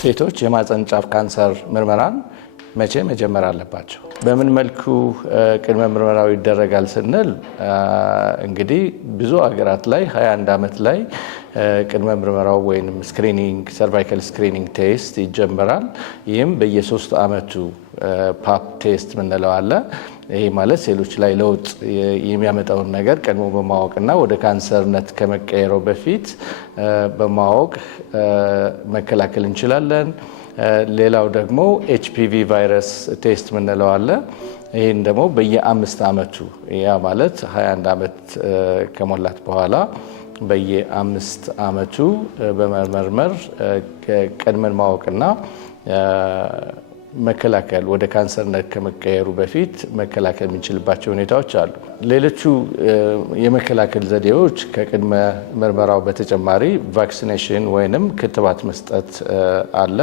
ሴቶች የማህፀን ጫፍ ካንሰር ምርመራን መቼ መጀመር አለባቸው? በምን መልኩ ቅድመ ምርመራው ይደረጋል ስንል እንግዲህ ብዙ ሀገራት ላይ 21 ዓመት ላይ ቅድመ ምርመራው ወይም ስክሪኒንግ ሰርቫይካል ስክሪኒንግ ቴስት ይጀምራል። ይህም በየ3 ዓመቱ ፓፕ ቴስት ምንለው አለ። ይሄ ማለት ሴሎች ላይ ለውጥ የሚያመጣውን ነገር ቀድሞ በማወቅና ወደ ካንሰርነት ከመቀየረው በፊት በማወቅ መከላከል እንችላለን። ሌላው ደግሞ ኤችፒቪ ቫይረስ ቴስት ምንለው አለ። ይህን ደግሞ በየ5 ዓመቱ ያ ማለት 21 ዓመት ከሞላት በኋላ በየ5 ዓመቱ በመመርመር ቀድመን ማወቅና መከላከል ወደ ካንሰርነት ከመቀየሩ በፊት መከላከል የምንችልባቸው ሁኔታዎች አሉ። ሌሎቹ የመከላከል ዘዴዎች ከቅድመ ምርመራው በተጨማሪ ቫክሲኔሽን ወይንም ክትባት መስጠት አለ።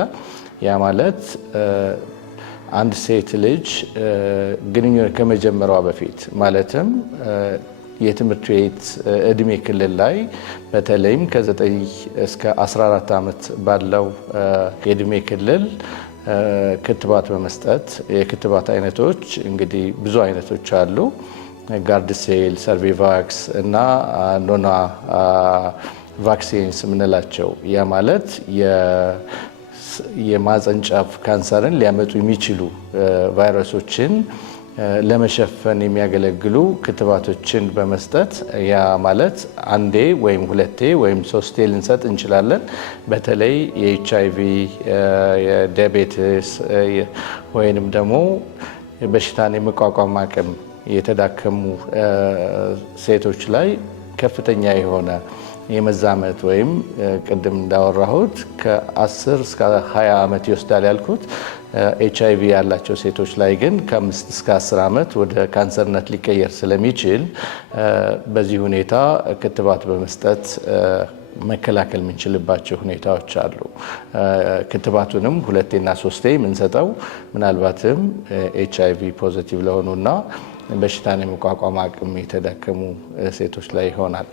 ያ ማለት አንድ ሴት ልጅ ግንኙነት ከመጀመሯ በፊት ማለትም የትምህርት ቤት እድሜ ክልል ላይ በተለይም ከ9 እስከ 14 ዓመት ባለው የእድሜ ክልል ክትባት በመስጠት የክትባት አይነቶች እንግዲህ ብዙ አይነቶች አሉ። ጋርድሴል፣ ሰርቪቫክስ እና ኖና ቫክሲንስ የምንላቸው ያ ማለት የማህፀን ጫፍ ካንሰርን ሊያመጡ የሚችሉ ቫይረሶችን ለመሸፈን የሚያገለግሉ ክትባቶችን በመስጠት ያ ማለት አንዴ ወይም 2 ወይም 3 ልንሰጥ እንችላለን። በተለይ የኤችአይቪ፣ የዲያቤቲስ ወይንም ደግሞ በሽታን የመቋቋም አቅም የተዳከሙ ሴቶች ላይ ከፍተኛ የሆነ የመዛመት ወይም ቅድም እንዳወራሁት ከ10 እስከ 20 ዓመት ይወስዳል ያልኩት ኤችአይቪ ያላቸው ሴቶች ላይ ግን ከ5 እስከ 10 ዓመት ወደ ካንሰርነት ሊቀየር ስለሚችል በዚህ ሁኔታ ክትባት በመስጠት መከላከል የምንችልባቸው ሁኔታዎች አሉ። ክትባቱንም 2 እና 3 የምንሰጠው ምናልባትም ኤችአይቪ ፖዚቲቭ ለሆኑና በሽታን የመቋቋም አቅም የተዳከሙ ሴቶች ላይ ይሆናል።